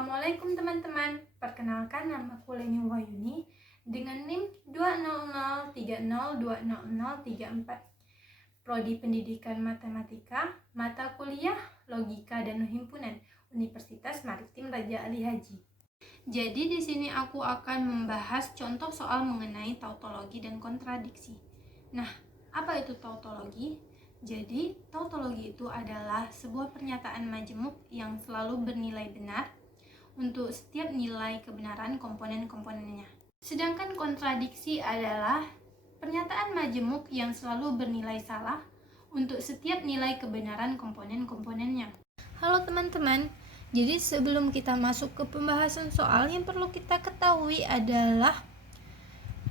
Assalamualaikum teman-teman. Perkenalkan, nama aku Leni Wayuni dengan NIM 20030200034. Prodi Pendidikan Matematika, mata kuliah Logika dan Himpunan, Universitas Maritim Raja Ali Haji. Jadi di sini aku akan membahas contoh soal mengenai tautologi dan kontradiksi. Nah, apa itu tautologi? Jadi, tautologi itu adalah sebuah pernyataan majemuk yang selalu bernilai benar untuk setiap nilai kebenaran komponen-komponennya. Sedangkan kontradiksi adalah pernyataan majemuk yang selalu bernilai salah untuk setiap nilai kebenaran komponen-komponennya. Halo teman-teman, jadi sebelum kita masuk ke pembahasan soal, yang perlu kita ketahui adalah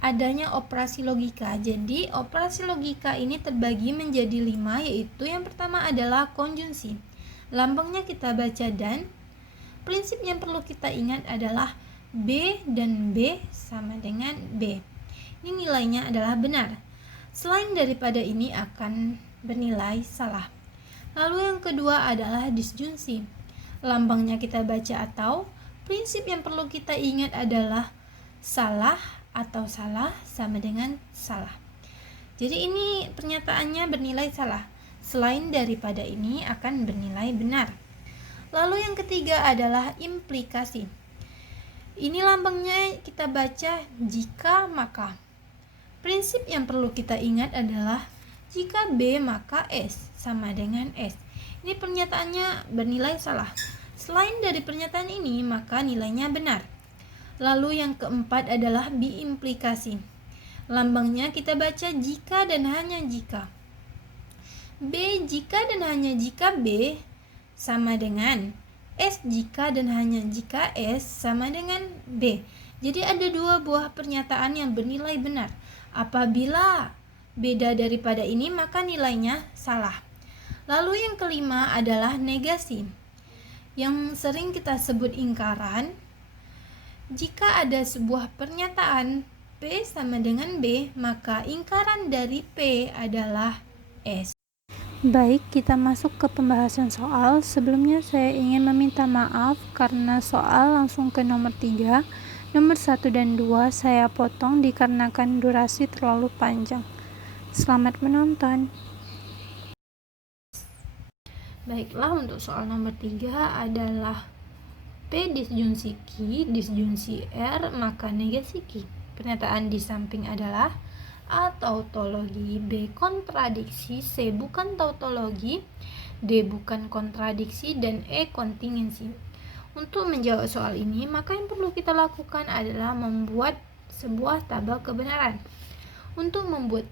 adanya operasi logika. Jadi operasi logika ini terbagi menjadi 5, yaitu yang pertama adalah konjunsi. Lambangnya kita baca dan. Prinsip yang perlu kita ingat adalah B dan B sama dengan B. Ini nilainya adalah benar. Selain daripada ini akan bernilai salah. Lalu yang kedua adalah disjunsi. Lambangnya kita baca atau. Prinsip yang perlu kita ingat adalah salah atau salah sama dengan salah. Jadi ini pernyataannya bernilai salah. Selain daripada ini akan bernilai benar. Lalu yang ketiga adalah implikasi. Ini lambangnya kita baca jika maka. Prinsip yang perlu kita ingat adalah jika B maka S sama dengan S. Ini pernyataannya bernilai salah. Selain dari pernyataan ini maka nilainya benar. Lalu yang keempat adalah biimplikasi. Lambangnya kita baca jika dan hanya jika. B jika dan hanya jika B sama dengan S jika dan hanya jika S sama dengan B. Jadi ada dua buah pernyataan yang bernilai benar. Apabila beda daripada ini maka nilainya salah. Lalu yang kelima adalah negasi, yang sering kita sebut ingkaran. Jika ada sebuah pernyataan P sama dengan B, maka ingkaran dari P adalah S. Baik, kita masuk ke pembahasan soal. Sebelumnya saya ingin meminta maaf karena soal langsung ke nomor 3. Nomor 1 dan 2 saya potong dikarenakan durasi terlalu panjang. Selamat menonton. Baiklah, untuk soal nomor 3 adalah P disjunsi Q, disjunsi R, maka negasi Q. Pernyataan di samping adalah A tautologi, B kontradiksi, C bukan tautologi, D bukan kontradiksi, dan E kontingensi. Untuk menjawab soal ini, maka yang perlu kita lakukan adalah membuat sebuah tabel kebenaran. Untuk membuat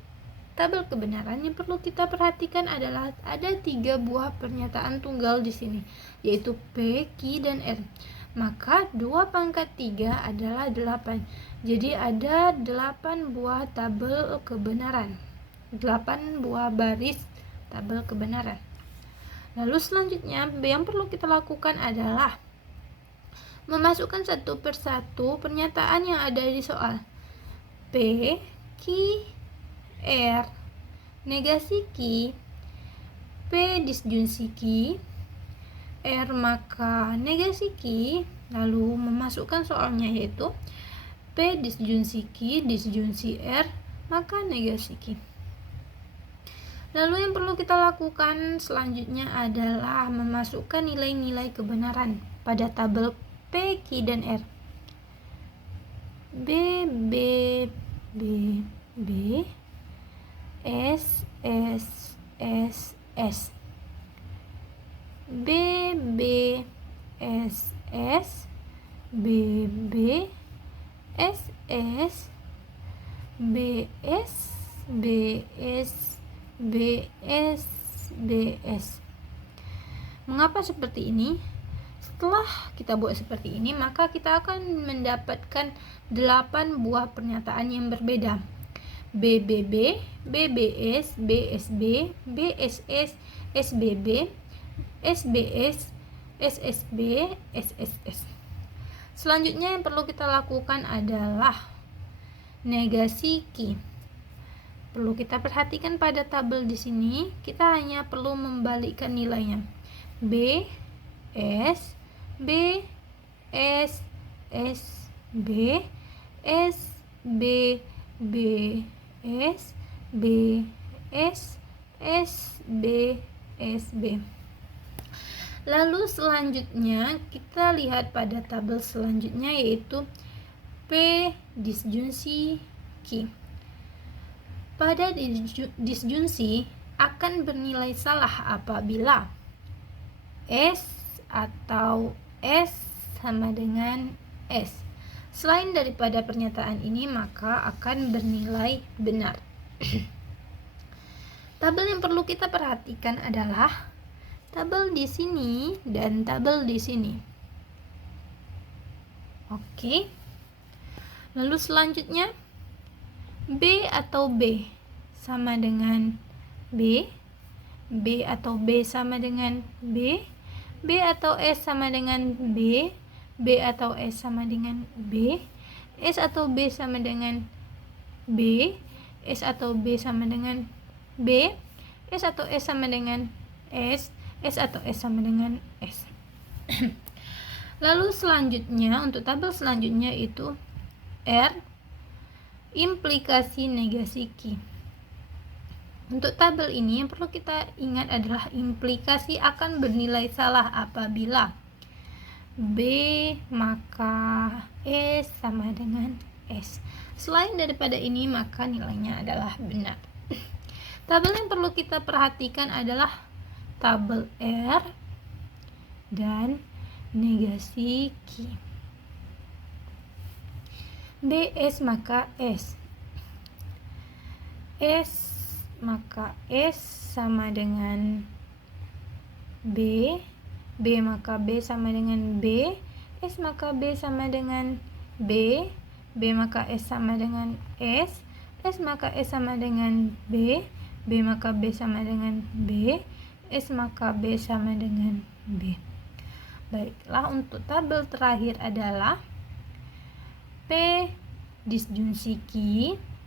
tabel kebenaran yang perlu kita perhatikan adalah ada 3 buah pernyataan tunggal di sini, yaitu P, Q, dan R. Maka 2 pangkat 3 adalah 8. Jadi ada 8 buah tabel kebenaran. 8 buah baris tabel kebenaran. Lalu selanjutnya yang perlu kita lakukan adalah memasukkan satu persatu pernyataan yang ada di soal. P, Q, R, negasi Q, P disjunsi Q, R maka negasi Q. Lalu memasukkan soalnya yaitu P disjunsi Q disjunsi R maka negasi Q. Lalu yang perlu kita lakukan selanjutnya adalah memasukkan nilai-nilai kebenaran pada tabel P, Q, dan R. B, B, B, B, S, S, S, S. B, B, S, S, B, B, S, S, B, S, B, S, B, S, B, S. Mengapa seperti ini? Setelah kita buat seperti ini, maka kita akan mendapatkan 8 buah pernyataan yang berbeda. BBB, BBS, BSB, BSS, SBB, SBS, SSB, SSS. Selanjutnya yang perlu kita lakukan adalah negasi Q. Perlu kita perhatikan pada tabel di sini, kita hanya perlu membalikkan nilainya. B, S, B, S, S, B, S, B, B, S, B, S, S, B, S, B. Lalu selanjutnya kita lihat pada tabel selanjutnya, yaitu P disjunksi Q. Pada disjunksi akan bernilai salah apabila S atau S sama dengan S. Selain daripada pernyataan ini, maka akan bernilai benar. Tabel yang perlu kita perhatikan adalah tabel di sini dan tabel di sini. Oke. Lalu selanjutnya, B atau B sama dengan B, B atau B sama dengan B, B atau S sama dengan B, B atau S sama dengan B, S atau B sama dengan B, S atau B sama dengan B, S atau S sama dengan S, S atau S sama dengan S. Lalu selanjutnya, untuk tabel selanjutnya itu R implikasi negasi Q. Untuk tabel ini yang perlu kita ingat adalah implikasi akan bernilai salah apabila B maka S sama dengan S. Selain daripada ini, maka nilainya adalah benar. Tabel yang perlu kita perhatikan adalah tabel R dan negasi Q. BS maka S, S maka S sama dengan B, B maka B sama dengan B, S maka B sama dengan B, B maka S sama dengan S, S maka S sama dengan B, B maka B sama dengan B, S maka B sama dengan B. Baiklah, untuk tabel terakhir adalah P disjunksi Q,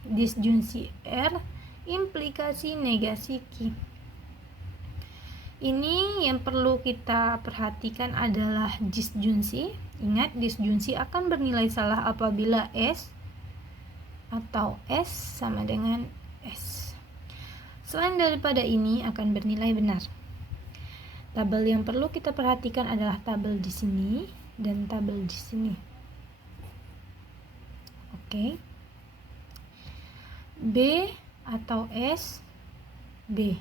disjunsi R, implikasi negasi Q. Ini yang perlu kita perhatikan adalah disjunsi. Ingat, disjunsi akan bernilai salah apabila S atau S sama dengan S. Selain daripada ini akan bernilai benar. Tabel yang perlu kita perhatikan adalah tabel di sini dan tabel di sini. Oke. B atau S, B,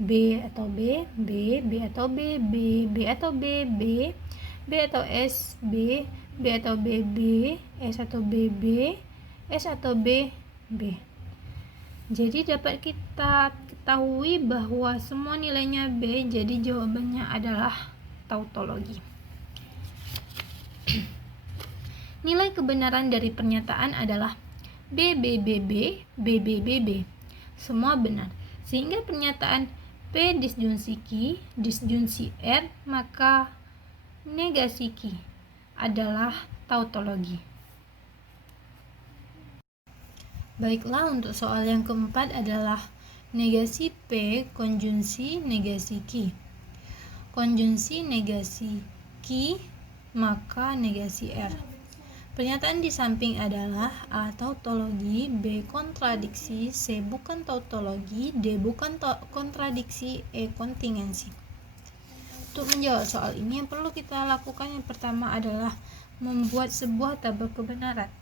B atau B, B, B atau B, B, B atau B, B, B atau S, B, B atau B, B, S atau B, B, S atau B, B. Jadi dapat kita ketahui bahwa semua nilainya B, jadi jawabannya adalah tautologi. Nilai kebenaran dari pernyataan adalah B, B, B, B, B, B, B, B. Semua benar. Sehingga pernyataan P disjunsi Q, disjunsi R, maka negasi Q adalah tautologi. Baiklah, untuk soal yang keempat adalah negasi P konjunsi negasi Q. Konjunsi negasi Q, maka negasi R. Pernyataan di samping adalah A tautologi, B kontradiksi, C bukan tautologi, D bukan kontradiksi, E kontingensi. Untuk menjawab soal ini yang perlu kita lakukan yang pertama adalah membuat sebuah tabel kebenaran.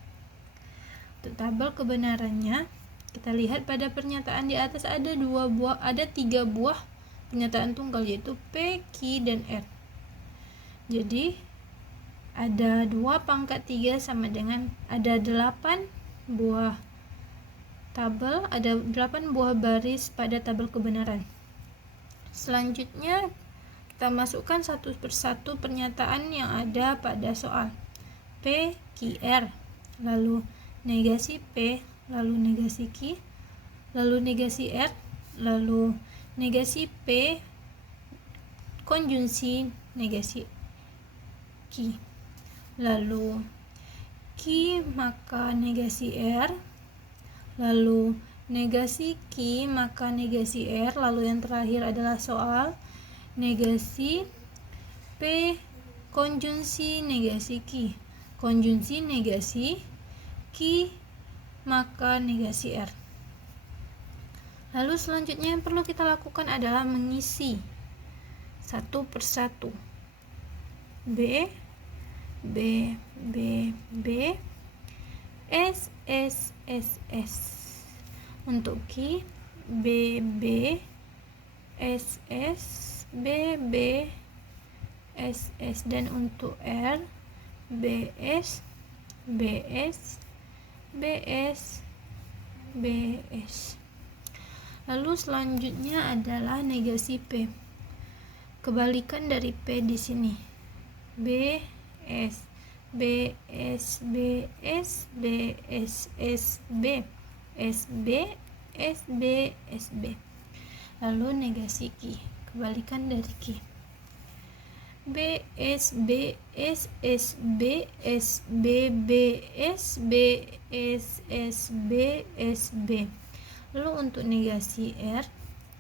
Untuk tabel kebenarannya, kita lihat pada pernyataan di atas ada 3 buah pernyataan tunggal, yaitu P, Q, dan R. Jadi ada 2 pangkat 3 sama dengan ada 8 buah tabel, ada 8 buah baris pada tabel kebenaran. Selanjutnya kita masukkan satu persatu pernyataan yang ada pada soal. P, Q, R, lalu negasi P, lalu negasi Q, lalu negasi R, lalu negasi P, konjunsi negasi Q, lalu Q maka negasi R, lalu negasi Q maka negasi R, lalu yang terakhir adalah soal negasi P konjungsi negasi ki. Konjungsi negasi ki maka negasi R. Lalu selanjutnya yang perlu kita lakukan adalah mengisi satu persatu. B, S, S. Untuk Q, B, S, B, S. Dan untuk R, BS. Lalu selanjutnya adalah negasi P. Kebalikan dari P di sini. BS, B, S, B. Lalu negasi Q. Kebalikan dari Q. BS, B. Lalu untuk negasi R,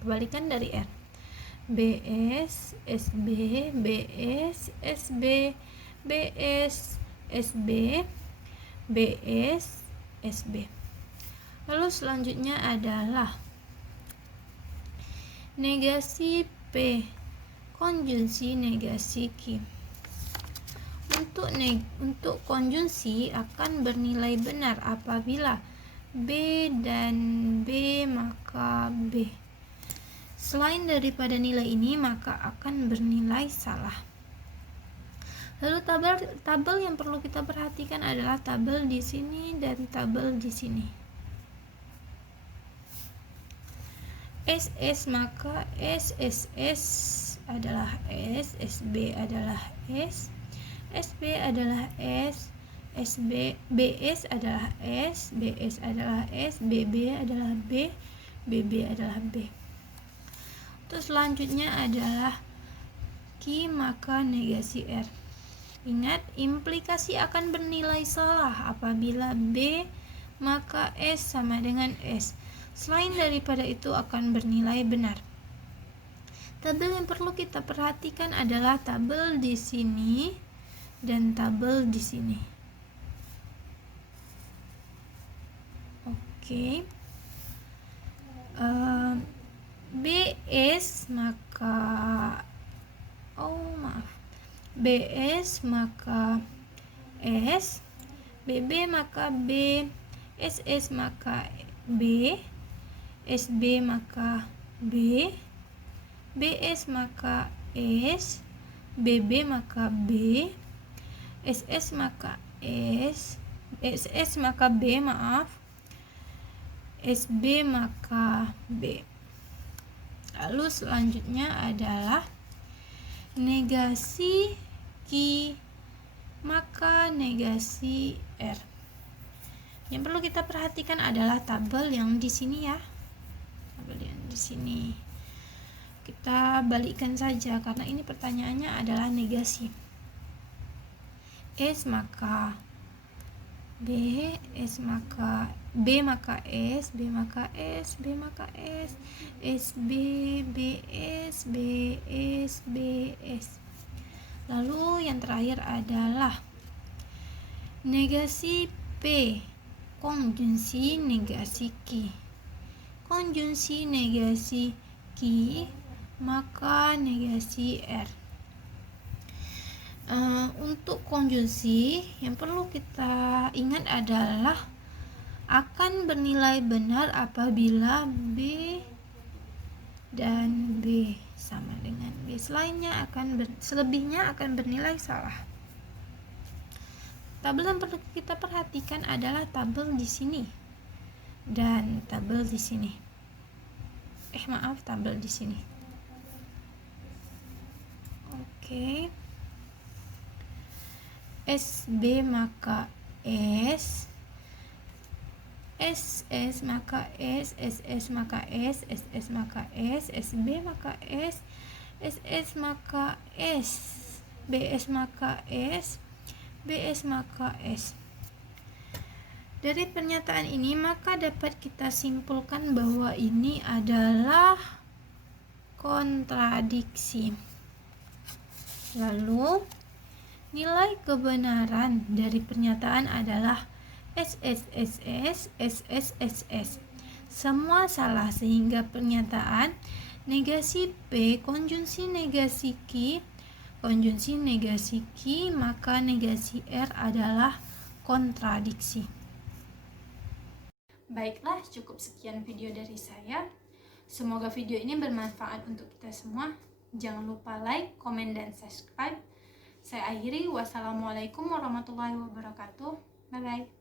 kebalikan dari R. BS, SB, SB. Lalu selanjutnya adalah negasi P, konjungsi negasi Q. Untuk konjungsi akan bernilai benar apabila B dan B maka B. Selain daripada nilai ini maka akan bernilai salah. Lalu tabel yang perlu kita perhatikan adalah tabel di sini dan tabel di sini. SS maka SSS adalah S, SB adalah S, SB adalah S, BS adalah S, BS adalah S, BB adalah B, BB adalah B. Terus selanjutnya adalah Q maka negasi R. Ingat, implikasi akan bernilai salah apabila B maka S sama dengan S. Selain daripada itu akan bernilai benar. Tabel yang perlu kita perhatikan adalah tabel di sini dan tabel di sini. Oke. BS maka BS maka S, BB maka B, SS maka B, SB maka B, BS maka S, BB maka B, SS maka S, SS maka B, SB maka B. Lalu selanjutnya adalah negasi Q maka negasi R. Yang perlu kita perhatikan adalah tabel yang di sini ya. Tabel yang di sini. Kita balikkan saja karena ini pertanyaannya adalah negasi. S maka B, S maka B maka S, B maka S, B maka S, SB, BS, BS, BS. Lalu yang terakhir adalah negasi P, konjungsi negasi Q. Konjungsi negasi Q maka negasi R. Untuk konjungsi yang perlu kita ingat adalah akan bernilai benar apabila B dan B sama dengan B. Selebihnya akan bernilai salah. Tabel yang perlu kita perhatikan adalah tabel di sini dan tabel di sini. Tabel di sini. Oke. SB maka S, SS maka S, SS maka S, SS maka S, SB maka S, SS maka S, BS maka S, BS maka S. Dari pernyataan ini maka dapat kita simpulkan bahwa ini adalah kontradiksi. Lalu Nilai kebenaran dari pernyataan adalah SSSS, SSSS. Semua salah sehingga pernyataan negasi P konjungsi negasi Q, maka negasi R adalah kontradiksi. Baiklah, cukup sekian video dari saya. Semoga video ini bermanfaat untuk kita semua. Jangan lupa like, komen, dan subscribe. Saya akhiri. Wassalamualaikum warahmatullahi wabarakatuh. Bye-bye.